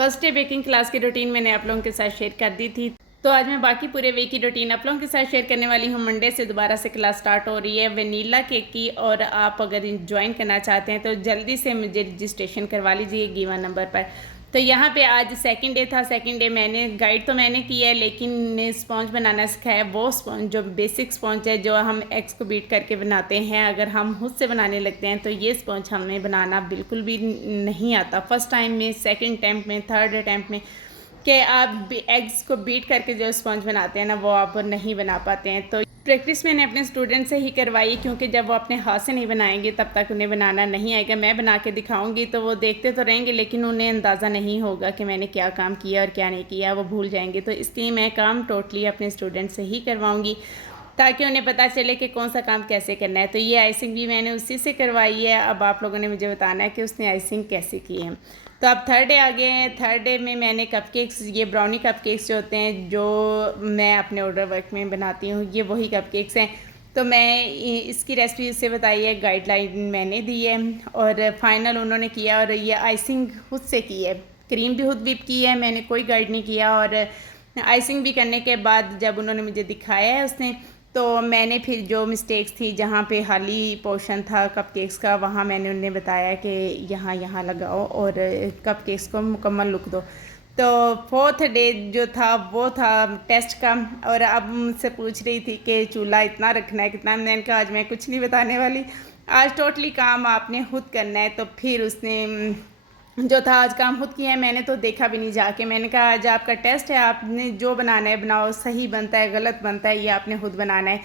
First day baking class की routine मैंने आप लोगों के साथ शेयर कर दी थी। तो आज मैं बाकी पूरे वीक की रूटीन आप लोगों के साथ शेयर करने वाली हूँ। मंडे से दोबारा से क्लास स्टार्ट हो रही है वनीला केक की, और आप अगर ज्वाइन करना चाहते हैं तो जल्दी से मुझे रजिस्ट्रेशन करवा लीजिए गिवन नंबर पर। तो यहाँ पे आज सेकंड डे था। सेकंड डे मैंने गाइड तो मैंने किया है, लेकिन स्पॉन्ज बनाना सिखाया। वो स्पॉन्ज जो बेसिक स्पॉन्ज है जो हम एग्स को बीट करके बनाते हैं, अगर हम खुद से बनाने लगते हैं तो ये स्पॉन्ज हमें बनाना बिल्कुल भी नहीं आता। फर्स्ट टाइम में, सेकंड अटैम्प्ट में, थर्ड अटैम्प्ट में कि आप एग्स को बीट करके जो स्पॉन्ज बनाते हैं ना, वो आप नहीं बना पाते हैं। तो प्रैक्टिस मैंने अपने स्टूडेंट से ही करवाई, क्योंकि जब वो अपने हाथ से नहीं बनाएंगे तब तक उन्हें बनाना नहीं आएगा। मैं बना के दिखाऊंगी तो वो देखते तो रहेंगे, लेकिन उन्हें अंदाज़ा नहीं होगा कि मैंने क्या काम किया और क्या नहीं किया, वो भूल जाएंगे। तो इसलिए मैं काम टोटली अपने स्टूडेंट से ही करवाऊँगी, ताकि उन्हें पता चले कि कौन सा काम कैसे करना है। तो ये आइसिंग भी मैंने उसी से करवाई है। अब आप लोगों ने मुझे बताना है कि उसने आइसिंग कैसे की है। तो अब थर्ड डे आ गए हैं। थर्ड डे में मैंने कपकेक्स, ये ब्राउनी कपकेक्स जो होते हैं जो मैं अपने ऑर्डर वर्क में बनाती हूँ, ये वही कपकेक्स हैं। तो मैं इसकी रेसिपी उससे बताई है, गाइडलाइन मैंने दी है, और फाइनल उन्होंने किया। और ये आइसिंग खुद से की है, क्रीम भी खुद व्हिप की है, मैंने कोई गाइड नहीं किया। और आइसिंग भी करने के बाद जब उन्होंने मुझे दिखाया है उसने, तो मैंने फिर जो मिस्टेक्स थी, जहाँ पे खाली पोर्शन था कपकेक्स का, वहाँ मैंने उन्हें बताया कि यहाँ यहाँ लगाओ और कपकेक्स को मुकम्मल लुक दो। तो फोर्थ डे जो था वो था टेस्ट का। और अब मुझसे पूछ रही थी कि चूल्हा इतना रखना है कितना। मैंने कहा आज मैं कुछ नहीं बताने वाली, आज टोटली काम आपने खुद करना है। तो फिर उसने जो था आज काम खुद किया है, मैंने तो देखा भी नहीं जाके। मैंने कहा आज आपका टेस्ट है, आपने जो बनाना है बनाओ, सही बनता है गलत बनता है ये आपने खुद बनाना है।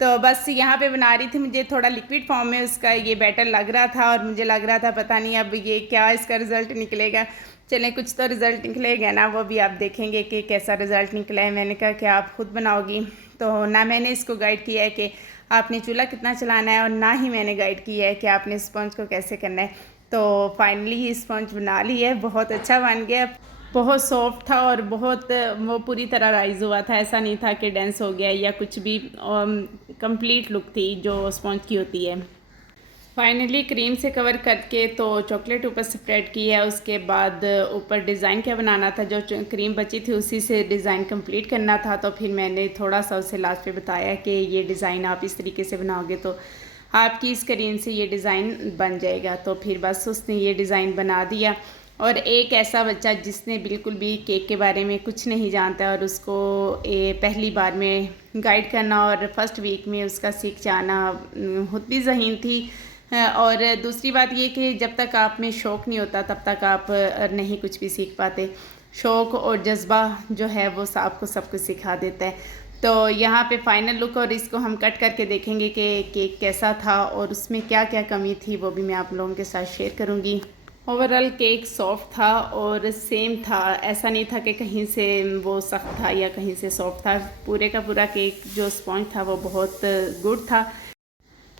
तो बस यहाँ पे बना रही थी, मुझे थोड़ा लिक्विड फॉर्म में उसका ये बैटर लग रहा था, और मुझे लग रहा था पता नहीं अब ये क्या इसका रिज़ल्ट निकलेगा। चलें, कुछ तो रिज़ल्ट निकलेगा ना, वो भी आप देखेंगे कि कैसा रिज़ल्ट निकला है। मैंने कहा कि आप खुद बनाओगी, तो ना मैंने इसको गाइड किया है कि आपने चूल्हा कितना चलाना है, और ना ही मैंने गाइड किया है कि आपने स्पंज को कैसे करना है। तो फाइनली ही स्पंज बना ली है, बहुत अच्छा बन गया। बहुत सॉफ्ट था और बहुत वो पूरी तरह राइज हुआ था, ऐसा नहीं था कि डेंस हो गया या कुछ भी। कंप्लीट लुक थी जो स्पंज की होती है। फाइनली क्रीम से कवर करके तो चॉकलेट ऊपर स्प्रेड की है। उसके बाद ऊपर डिज़ाइन क्या बनाना था, जो क्रीम बची थी उसी से डिज़ाइन कंप्लीट करना था। तो फिर मैंने थोड़ा सा उसे लास्ट पे बताया कि ये डिज़ाइन आप इस तरीके से बनाओगे तो आपकी इस क्रीम से ये डिज़ाइन बन जाएगा। तो फिर बस उसने ये डिज़ाइन बना दिया। और एक ऐसा बच्चा जिसने बिल्कुल भी केक के बारे में कुछ नहीं जानता, और उसको पहली बार में गाइड करना और फर्स्ट वीक में उसका सीख जाना, खुद भी ज़हीन थी। और दूसरी बात ये कि जब तक आप में शौक़ नहीं होता तब तक आप नहीं कुछ भी सीख पाते। शौक़ और जज्बा जो है वो आपको सब कुछ सिखा देता है। तो यहाँ पे फाइनल लुक, और इसको हम कट करके देखेंगे कि केक कैसा था और उसमें क्या क्या कमी थी, वो भी मैं आप लोगों के साथ शेयर करूँगी। ओवरऑल केक सॉफ्ट था और सेम था, ऐसा नहीं था कि कहीं से वो सख्त था या कहीं से सॉफ्ट था। पूरे का पूरा केक जो स्पॉन्ज था वो बहुत गुड था।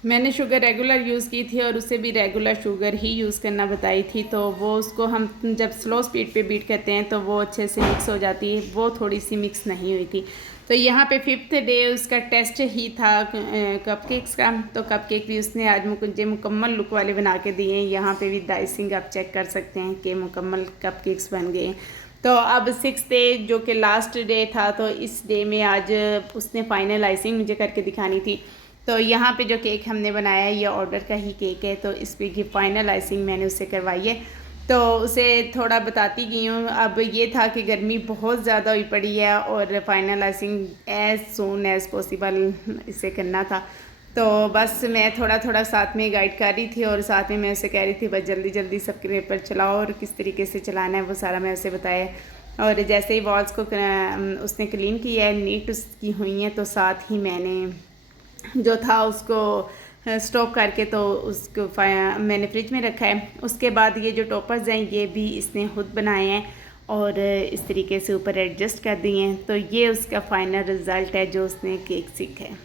मैंने शुगर रेगुलर यूज़ की थी और उसे भी रेगुलर शुगर ही यूज़ करना बताई थी। तो वो उसको हम जब स्लो स्पीड पे बीट करते हैं तो वो अच्छे से मिक्स हो जाती है, वो थोड़ी सी मिक्स नहीं हुई थी। तो यहाँ पे फिफ्थ डे उसका टेस्ट ही था कपकेक्स का। तो कपकेक भी उसने आज मुझे मुकम्मल लुक वाले बना के दिए हैं। यहाँ पे भी आइसिंग आप चेक कर सकते हैं कि मुकम्मल कपकेक्स बन गए। तो अब सिक्स डे जो कि लास्ट डे था, तो इस डे में आज उसने फाइनल आइसिंग मुझे करके दिखानी थी। तो यहाँ पे जो केक हमने बनाया है ये ऑर्डर का ही केक है, तो इस पर की फ़ाइनल आइसिंग मैंने उससे करवाई है। तो उसे थोड़ा बताती गई हूँ। अब ये था कि गर्मी बहुत ज़्यादा हुई पड़ी है और final icing as soon as possible इसे करना था। तो बस मैं थोड़ा थोड़ा साथ में गाइड कर रही थी, और साथ में मैं उसे कह रही थी बस जल्दी जल्दी सब पेपर चलाओ, और किस तरीके से चलाना है वो सारा मैं उसे बताया। और जैसे ही वॉल्स को उसने क्लीन किया है, नीट उसकी हुई हैं, तो साथ ही मैंने जो था उसको स्टॉप करके तो उसको मैंने फ्रिज में रखा है। उसके बाद ये जो टॉपर्स हैं ये भी इसने खुद बनाए हैं और इस तरीके से ऊपर एडजस्ट कर दिए हैं। तो ये उसका फाइनल रिज़ल्ट है जो उसने केक सीखा है।